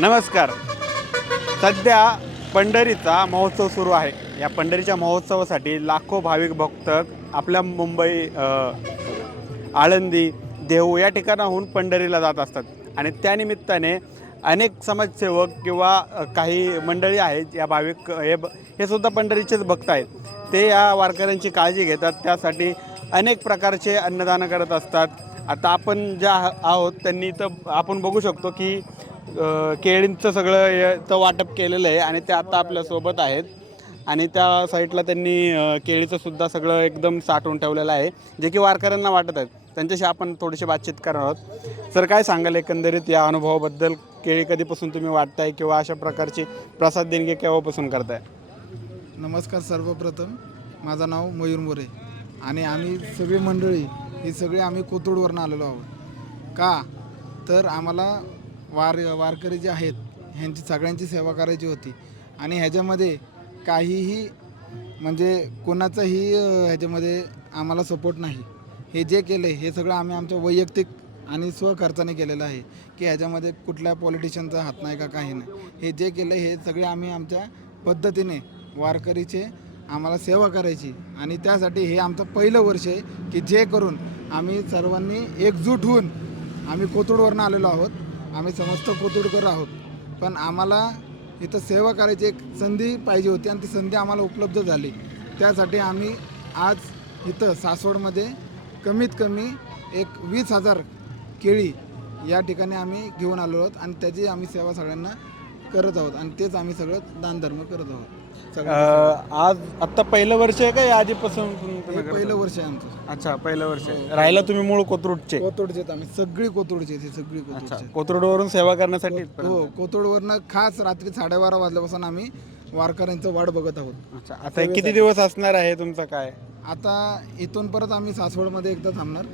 नमस्कार. सध्या पंढरीचा महोत्सव सुरू आहे. या पंढरीच्या महोत्सवासाठी लाखो भाविक भक्त आपल्या मुंबई, आळंदी, देहू या ठिकाणाहून पंढरीला जात असतात आणि त्यानिमित्ताने अनेक समाजसेवक किंवा काही मंडळी आहेत या भाविक हे सुद्धा पंढरीचेच भक्त आहेत. ते या वारकऱ्यांची काळजी घेतात, त्यासाठी अनेक प्रकारचे अन्नदान करत असतात. आता आपण ज्या आहोत त्यांनी तर आपण बघू शकतो की केळींचं सगळं याचं वाटप केलेलं आहे आणि ते आता आपल्यासोबत आहेत आणि त्या साईडला त्यांनी केळीचं सुद्धा सगळं एकदम साठवून ठेवलेलं आहे, जे की वारकऱ्यांना वाटत आहेत. त्यांच्याशी आपण थोडीशी बातचीत करणार आहोत. सर, काय सांगाल एकंदरीत या अनुभवाबद्दल? केळी कधीपासून तुम्ही वाटताय किंवा अशा प्रकारची प्रसाद देणगी केव्हापासून करताय? नमस्कार. सर्वप्रथम माझं नाव मयूर मोरे आणि आम्ही सगळी मंडळी ही सगळी आम्ही कोथरूडवरून आलेलो आहोत. का तर आम्हाला वारकरी जे आहेत ह्यांची सगळ्यांची सेवा करायची होती आणि ह्याच्यामध्ये काहीही म्हणजे कोणाचाही ह्याच्यामध्ये आम्हाला सपोर्ट नाही. हे जे केलं आहे हे सगळं आम्ही आमच्या वैयक्तिक आणि स्वखर्चाने केलेलं आहे, की ह्याच्यामध्ये कुठल्या पॉलिटिशियनचा हात नाही का काही नाही. हे जे केलं हे सगळे आम्ही आमच्या पद्धतीने वारकरीचे आम्हाला सेवा करायची आणि त्यासाठी हे आमचं पहिलं वर्ष आहे की जे करून आम्ही सर्वांनी एकजूट होऊन आम्ही कोथरूडवरून आलेलो आहोत. आम्ही समस्त कोथरूडकर आहोत, पण आम्हाला इथं सेवा करायची एक संधी पाहिजे होती आणि ती संधी आम्हाला उपलब्ध झाली. त्यासाठी आम्ही आज इथं सासवडमध्ये कमीत कमी एक 20,000 केळी या ठिकाणी आम्ही घेऊन आलो आहोत आणि त्याची आम्ही सेवा सगळ्यांना करत आहोत आणि तेच आम्ही सगळं दानधर्म करत आहोत. आज आत्ता पहिलं वर्ष आहे का या आधीपासून तुम्ही पहिलं वर्ष आहे आमचं. अच्छा, पहिलं वर्ष आहे. राहिला तुम्ही मूळ कोथरूडचे? कोथरूडचे आम्ही सगळी कोथरूडचे, सगळी कोथरूडचे. कोथरूडवरून सेवा करण्यासाठी? हो, कोथरूडवरनं खास रात्री 12:30 वाजल्यापासून आम्ही वारकऱ्यांचं वाट बघत आहोत. अच्छा, आता किती दिवस असणार आहे तुमचं काय? आता इथून परत आम्ही सासवडमध्ये एकदा थांबणार,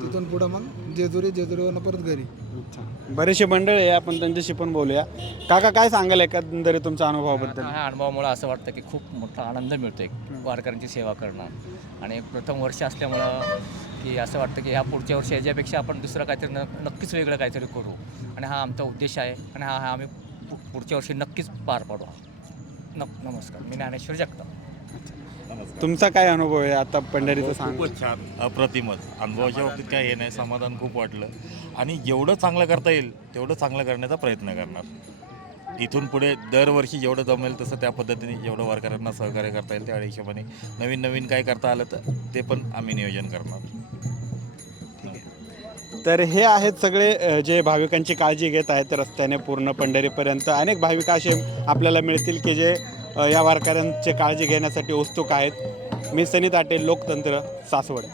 तिथून पुढं मग जेजुरीवरनं परत घरी. अच्छा, बरेचसे मंडळ आहे, आपण त्यांच्याशी पण बोलूया. काका, काय सांगाल एकंदरीत तुमच्या अनुभवाबद्दल? ह्या अनुभवामुळे असं वाटतं की खूप मोठा आनंद मिळतो आहे वारकऱ्यांची सेवा करणं आणि प्रथम वर्ष असल्यामुळं की असं वाटतं की ह्या पुढच्या वर्षी याच्यापेक्षा आपण दुसरं काहीतरी नक्कीच वेगळं काहीतरी करू आणि हा आमचा उद्देश आहे आणि हा आम्ही पुढच्या वर्षी नक्कीच पार पाडू. नमस्कार, मी ज्ञानेश्वर जगताप. तुमचा काय अनुभव आहे आता पंढरीचा? सांग. खूपच छान, अप्रतिमच. अनुभवाच्या बाबतीत काय हे नाही, समाधान खूप वाटलं आणि जेवढं चांगलं करता येईल तेवढं चांगलं करण्याचा प्रयत्न करणार. इथून पुढे दरवर्षी जेवढं जमेल तसं त्या पद्धतीने जेवढं वारकऱ्यांना सहकार्य करता येईल त्या हिशोबाने नवीन नवीन काय करता आलं तर ते पण आम्ही नियोजन करणार. ठीक आहे. तर हे आहेत सगळे जे भाविकांची काळजी घेत आहेत रस्त्याने पूर्ण पंढरीपर्यंत. अनेक भाविक असे आपल्याला मिळतील की जे या वारकऱ्यांची काळजी घेण्यासाठी उत्सुक आहेत. मी सनी ताटे, लोकतंत्र, सासवड.